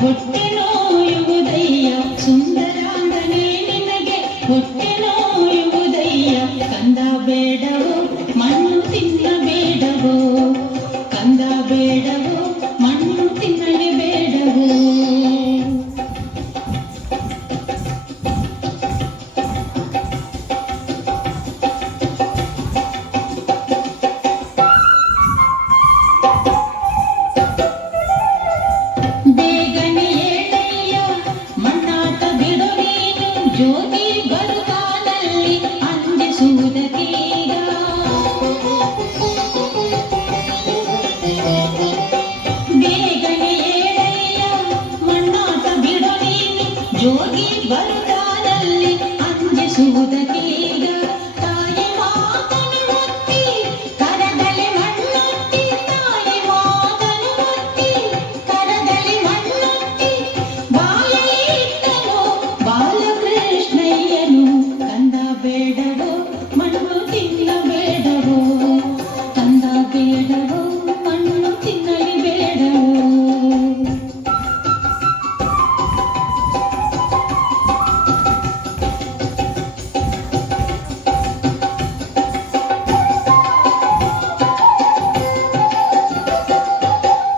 ಹೊಟ್ಟೆ ನೋಯುವುದಯ್ಯ ಸುಂದರಾಂಗನೇ ನಿನಗೆ ಹೊಟ್ಟೆ ನೋಯುವುದಯ್ಯ ಕಂದ ಬೇಡವೋ ಮಣ್ಣು ತಿನ್ನಬೇಡವೋ ಕಂದ ಬೇಡವೋ ಮಣ್ಣು ತಿನ್ನಲೇ ಬೇಡವೋ ಜೋಗಿ ಬರುತ್ತಾನಲ್ಲಿ ಅಂಜಿಸುವುದಕ್ಕೀಗ ಬೇಗನೆ ಏಳಯ್ಯ ಮಣ್ಣಾಟ ಬಿಡು ನೀನು ಜೋಗಿ ಬರುತ್ತಾನಲ್ಲಿ ಅಂಜಿಸುವುದಕ್ಕೀಗ ತಾಯಿ ಮಾತನು ಒತ್ತಿ ಕರದಲ್ಲಿ ಮಣ್ಣೊತ್ತಿ ತಾಯಿ ಮಾತನು ಒತ್ತಿ ಕರದಲ್ಲಿ ಮಣ್ಣೊತ್ತಿ ಬಾಯಲ್ಲಿಟ್ಟನು ಬಾಲಕೃಷ್ಣಯ್ಯನು ಕಂದ ಬೇಡವೋ ಮಣ್ಣು ತಿನ್ನಬೇಡವೋ ಕಂದ ಬೇಡವೋ ಮಣ್ಣು ತಿನ್ನಲಿ ಬೇಡವೋ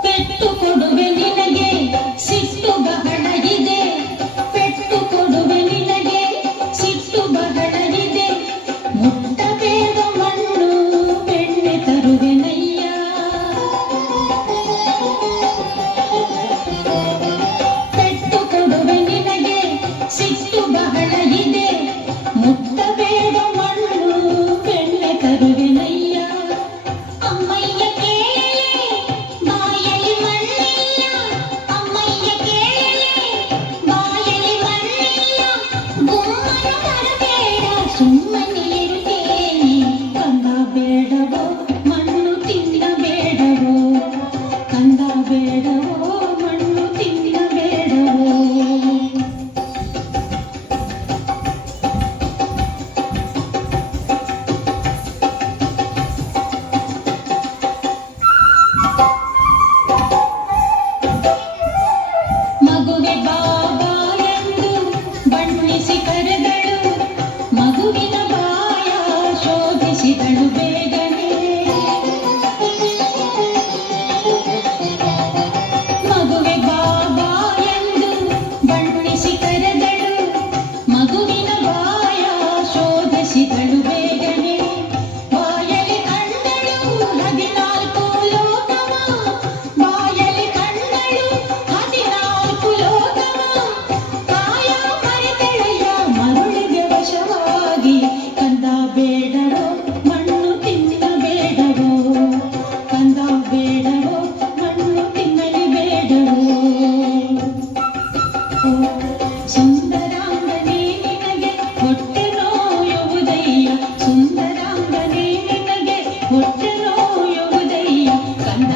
ಪೆಟ್ಟು ಕೊಡುವೆ ನಿನಗೆ ಸಿಟ್ಟು ಬಹಳ ಇದೆ ಪೆಟ್ಟು ಕೊಡುವೆ ನಿನಗೆ ಸಿಟ್ಟು ಬಹಳ ಇದೆ ಮುಟ್ಟಬೇಡ ಮಣ್ಣು ಬೆಣ್ಣೆ ತರುವೆನಯ್ಯ ಪೆಟ್ಟು ಕೊಡುವೆ ನಿನಗೆ ಸಿಟ್ಟು ಬಹಳ ಇದೆ ಮುಟ್ಟಬೇಡ ಮಣ್ಣು ಬೆಣ್ಣೆ ತರುವೆನಯ್ಯ ಅಮ್ಮಯ್ಯ ಕೇಳಲೆ ಬಾಯಲ್ಲಿ ಮಣ್ಣಿಲ್ಲ ಅಮ್ಮಯ್ಯ ಕೇಳಲೆ ಬಾಯಲ್ಲಿ ಮಣ್ಣಿಲ್ಲ ಗುಮ್ಮನ ಬರಬೇಡ ಸುಮ್ಮನೆ ಇರುತ್ತೇನೆ ಕಂದ ಬೇಡವೋ ಮಣ್ಣು ತಿನ್ನಬೇಡವೋ ಕಂದ ಬೇಡವೋ ಮಣ್ಣು ತಿನ್ನಬೇಡವೋ ಮಗುವೆ ಬಾಬಾ ಎಂದು ಬಣ್ಣಿಸಿ ಕರೆದಳು ಮಗುವಿನ ಬಾಯ ಶೋಧಿಸಿದಳು ಬೇಗನೆ ಮಗುವೆ ಬಾಬಾ ಎಂದು ಬಣ್ಣಿಸಿ ಕರೆದಳು ಮಗುವಿನ ಬಾಯ ಶೋಧಿಸಿದಳು ಬೇಗನೆ ಬಾಯಲಿ ಕಂಡಳು 14 ಲೋಕವ ಬಾಯಲಿ ಕಂಡಳು 14 ಲೋಕವ ಕಾಯ ಮರೆತಳೆಯ ಮರುಳಿಗೆ ವಶವಾಗಿ ಕಂದ ಬೇಡವೋ ಮಣ್ಣು ತಿನ್ನಬೇಡವೋ ಕಂದ ಬೇಡವೋ ಮಣ್ಣು ತಿನ್ನಲಿ ಬೇಡವೋ ಸುಂದರಾಂಗನೇ ನಿನಗೆ ಹೊಟ್ಟೆ ನೋಯುವುದಯ್ಯ ಸುಂದರಾಂಗನೇ ನಿನಗೆ ಹೊಟ್ಟೆ ನೋಯುವುದಯ್ಯ ಕಂದ